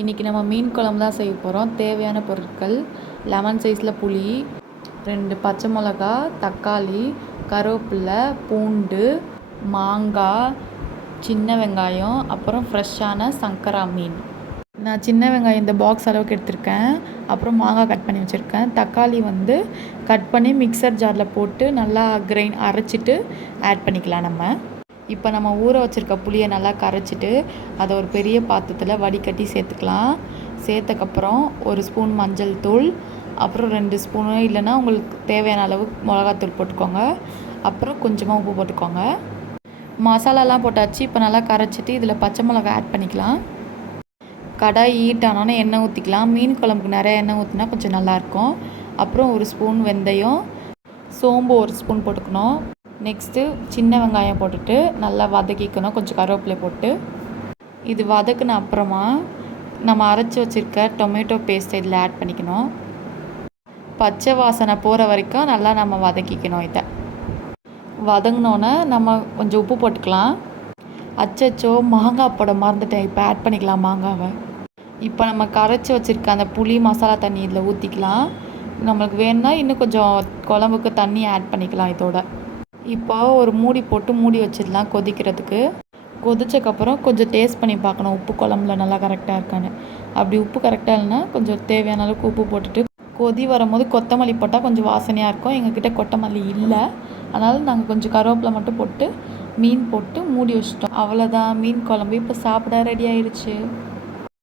இன்றைக்கி நம்ம மீன் குழம்பு தான் செய்ய போகிறோம். தேவையான பொருட்கள்: லெமன் சைஸில் புளி, 2 பச்சை மிளகா, தக்காளி, கருவேப்பிலை, பூண்டு, மாங்காய், சின்ன வெங்காயம், அப்புறம் ஃப்ரெஷ்ஷான சங்கரா மீன். நான் சின்ன வெங்காயம் இந்த பாக்ஸ் அளவுக்கு எடுத்திருக்கேன். அப்புறம் மாங்காய் கட் பண்ணி வச்சுருக்கேன். தக்காளி கட் பண்ணி மிக்சர் ஜாரில் போட்டு நல்லா அரைச்சிட்டு ஆட் பண்ணிக்கலாம். இப்போ நம்ம ஊற வச்சுருக்க புளியை நல்லா கரைச்சிட்டு அதை ஒரு பெரிய பாத்திரத்தில் வடிகட்டி சேர்த்துக்கலாம். சேர்த்தக்கப்புறம் 1 ஸ்பூன் மஞ்சள் தூள், அப்புறம் 2 ஸ்பூனு இல்லைன்னா உங்களுக்கு தேவையான அளவு மிளகாத்தூள் போட்டுக்கோங்க. அப்புறம் கொஞ்சமாக உப்பு போட்டுக்கோங்க. மசாலாலாம் போட்டாச்சு. இப்போ நல்லா கரைச்சிட்டு இதில் பச்சை மிளகாய் ஆட் பண்ணிக்கலாம். கடாய் ஹீட் ஆனோன்னே எண்ணெய் ஊற்றிக்கலாம். மீன் குழம்புக்கு நிறைய எண்ணெய் ஊற்றினா கொஞ்சம் நல்லாயிருக்கும். அப்புறம் 1 ஸ்பூன் வெந்தயம், சோம்பு 1 ஸ்பூன் போட்டுக்கணும். நெக்ஸ்ட்டு சின்ன வெங்காயம் போட்டுட்டு நல்லா வதக்கிக்கணும். கொஞ்சம் கருவேப்பிலை போட்டு இது வதக்குன அப்புறமா நம்ம அரைச்சி வச்சுருக்க டொமேட்டோ பேஸ்ட் இதில் ஆட் பண்ணிக்கணும். பச்சை வாசனை போகிற வரைக்கும் நல்லா நம்ம வதக்கிக்கணும். இதை வதங்கினோன்னே நம்ம கொஞ்சம் உப்பு போட்டுக்கலாம். அச்சச்சோ, மாங்காய் போட மறந்துட்டேன். இப்போ ஆட் பண்ணிக்கலாம் மாங்காவை. இப்போ நம்ம கரைச்சி வச்சுருக்க அந்த புளி மசாலா தண்ணி இதில் ஊற்றிக்கலாம். நம்மளுக்கு வேணும்னா இன்னும் கொஞ்சம் குழம்புக்கு தண்ணி ஆட் பண்ணிக்கலாம் இதோட. இப்போ ஒரு மூடி போட்டு மூடி வச்சிடலாம் கொதிக்கிறதுக்கு. கொதிச்சக்கப்புறம் கொஞ்சம் டேஸ்ட் பண்ணி பார்க்கணும் உப்பு குழம்புல நல்லா கரெக்டாக இருக்கான்னு. அப்படி உப்பு கரெக்டாக இல்லைன்னா கொஞ்சம் தேவையான அளவுக்கு உப்பு போட்டுட்டு கொதி வரும்போது கொத்தமல்லி போட்டால் கொஞ்சம் வாசனையாக இருக்கும். எங்ககிட்ட கொத்தமல்லி இல்லை, அதனால் நாங்கள் கொஞ்சம் கருவேப்பிலை மட்டும் போட்டு மீன் போட்டு மூடி வச்சிட்டோம். அவ்வளோதான், மீன் குழம்பு இப்போ சாப்பிட ரெடி ஆயிடுச்சு.